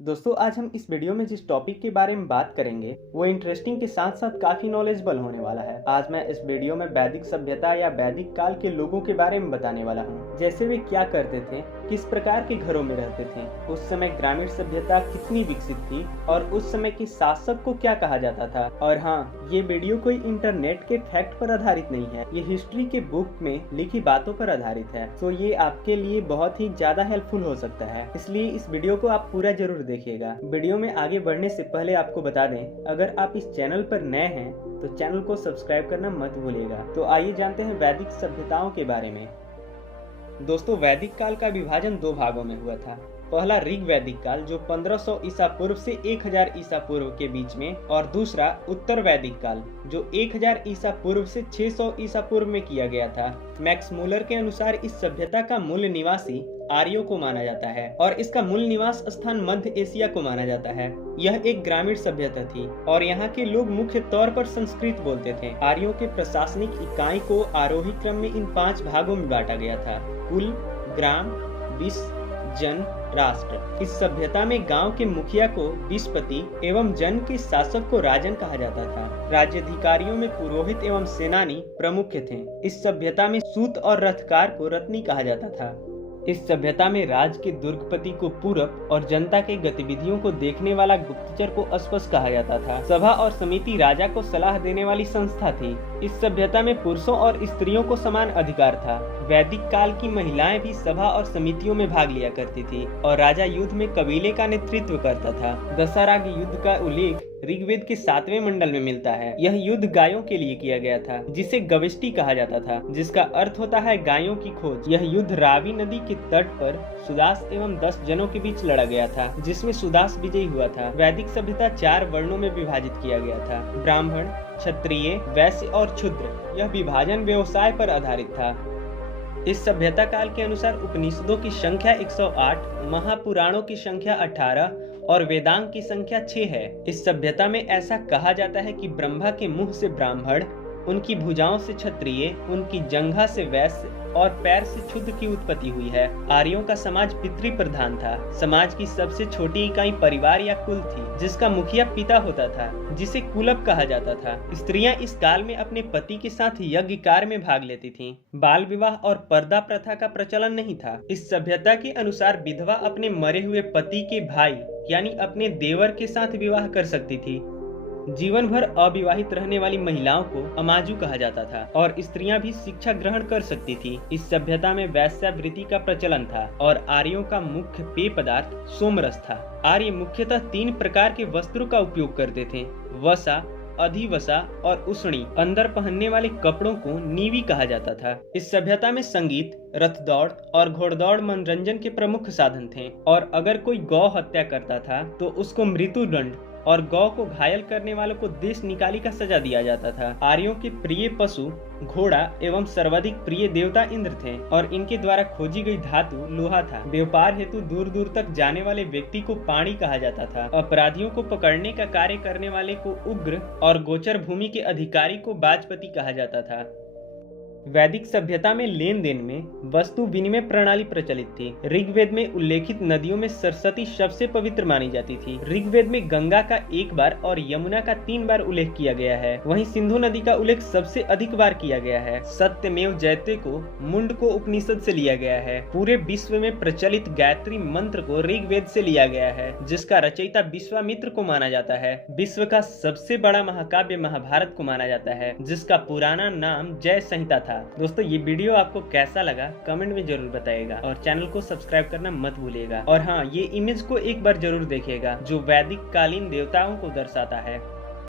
दोस्तों आज हम इस वीडियो में जिस टॉपिक के बारे में बात करेंगे वो इंटरेस्टिंग के साथ साथ काफी नॉलेजेबल होने वाला है। आज मैं इस वीडियो में वैदिक सभ्यता या वैदिक काल के लोगों के बारे में बताने वाला हूँ, जैसे वे क्या करते थे, किस प्रकार के घरों में रहते थे, उस समय ग्रामीण सभ्यता कितनी विकसित थी और उस समय के शासक को क्या कहा जाता था। और हाँ, ये वीडियो कोई इंटरनेट के फैक्ट पर आधारित नहीं है, ये हिस्ट्री के बुक में लिखी बातों पर आधारित है। तो ये आपके लिए बहुत ही ज्यादा हेल्पफुल हो सकता है, इसलिए इस वीडियो को आप पूरा जरूर देखिएगा। वीडियो में आगे बढ़ने से पहले आपको बता दें, अगर आप इस चैनल पर नए हैं तो चैनल को सब्सक्राइब करना मत भूलिएगा। तो आइए जानते हैं वैदिक सभ्यताओं के बारे में। दोस्तों, वैदिक काल का विभाजन दो भागों में हुआ था। पहला ऋग वैदिक काल जो 1500 ईसा पूर्व से 1000 ईसा पूर्व के बीच में, और दूसरा उत्तर वैदिक काल जो 1000 ईसा पूर्व से 600 ईसा पूर्व में किया गया था। मैक्स मूलर के अनुसार इस सभ्यता का मूल निवासी आर्यों को माना जाता है और इसका मूल निवास स्थान मध्य एशिया को माना जाता है। यह एक ग्रामीण सभ्यता थी और यहाँ के लोग मुख्य तौर पर संस्कृत बोलते थे। आर्यों के प्रशासनिक इकाई को आरोही क्रम में इन 5 भागों में बांटा गया था: कुल, ग्राम, विश्व, जन, राष्ट्र। इस सभ्यता में गांव के मुखिया को विस्पति एवं जन के शासक को राजन कहा जाता था। राज्याधिकारियों में पुरोहित एवं सेनानी प्रमुख थे। इस सभ्यता में सूत और रथकार को रत्नी कहा जाता था। इस सभ्यता में राज के दुर्गपति को पूरब और जनता के गतिविधियों को देखने वाला गुप्तचर को अस्पष्ट कहा जाता था। सभा और समिति राजा को सलाह देने वाली संस्था थी। इस सभ्यता में पुरुषों और स्त्रियों को समान अधिकार था। वैदिक काल की महिलाएं भी सभा और समितियों में भाग लिया करती थी और राजा युद्ध में कबीले का नेतृत्व करता था। दशहरा युद्ध का उल्लेख ऋग्वेद के 7वें मंडल में मिलता है। यह युद्ध गायों के लिए किया गया था, जिसे गविष्टि कहा जाता था, जिसका अर्थ होता है गायों की खोज। यह युद्ध रावी नदी के तट पर सुदास एवं 10 जनों के बीच लड़ा गया था, जिसमें सुदास विजयी हुआ था। वैदिक सभ्यता 4 वर्णों में विभाजित किया गया था: ब्राह्मण, क्षत्रिय, वैश्य और क्षूद्र। यह विभाजन व्यवसाय पर आधारित था। इस सभ्यता काल के अनुसार उपनिषदों की संख्या 108, महापुराणों की संख्या 18 और वेदांग की संख्या 6 है। इस सभ्यता में ऐसा कहा जाता है कि ब्रह्मा के मुंह से ब्राह्मण, उनकी भुजाओं से क्षत्रिय, उनकी जंघा से वैश्य और पैर से क्षुद्र की उत्पत्ति हुई है। आर्यों का समाज पितृ प्रधान था। समाज की सबसे छोटी इकाई परिवार या कुल थी, जिसका मुखिया पिता होता था, जिसे कुलप कहा जाता था। स्त्रियां इस काल में अपने पति के साथ यज्ञ कार्य में भाग लेती थीं। बाल विवाह और पर्दा प्रथा का प्रचलन नहीं था। इस सभ्यता के अनुसार विधवा अपने मरे हुए पति के भाई यानी अपने देवर के साथ विवाह कर सकती थी। जीवन भर अविवाहित रहने वाली महिलाओं को अमाजु कहा जाता था और स्त्रियां भी शिक्षा ग्रहण कर सकती थी। इस सभ्यता में वेश्यावृत्ति का प्रचलन था और आर्यों का मुख्य पेय पदार्थ सोमरस था। आर्य मुख्यतः 3 प्रकार के वस्त्रों का उपयोग करते थे: वसा, अधिवसा और उष्णी। अंदर पहनने वाले कपड़ों को नीवी कहा जाता था। इस सभ्यता में संगीत, रथ दौड़ और घोड़दौड़ मनोरंजन के प्रमुख साधन थे और अगर कोई गौ हत्या करता था तो उसको मृत्युदंड और गौ को घायल करने वालों को देश निकाली का सजा दिया जाता था। आर्यों के प्रिय पशु घोड़ा एवं सर्वाधिक प्रिय देवता इंद्र थे और इनके द्वारा खोजी गई धातु लोहा था। व्यापार हेतु दूर दूर तक जाने वाले व्यक्ति को पाणी कहा जाता था। अपराधियों को पकड़ने का कार्य करने वाले को उग्र और गोचर भूमि के अधिकारी को बाजपति कहा जाता था। वैदिक सभ्यता में लेन देन में वस्तु विनिमय प्रणाली प्रचलित थी। ऋग्वेद में उल्लेखित नदियों में सरस्वती सबसे पवित्र मानी जाती थी। ऋग्वेद में गंगा का 1 बार और यमुना का 3 बार उल्लेख किया गया है। वहीं सिंधु नदी का उल्लेख सबसे अधिक बार किया गया है। सत्यमेव जयते को मुंड को उपनिषद से लिया गया है। पूरे विश्व में प्रचलित गायत्री मंत्र को ऋग्वेद से लिया गया है, जिसका रचयिता विश्वामित्र को माना जाता है। विश्व का सबसे बड़ा महाकाव्य महाभारत को माना जाता है, जिसका पुराना नाम जय संहिता था। दोस्तों, ये वीडियो आपको कैसा लगा कमेंट में जरूर बताइएगा और चैनल को सब्सक्राइब करना मत भूलिएगा। और हाँ, ये इमेज को एक बार जरूर देखिएगा जो वैदिक कालीन देवताओं को दर्शाता है।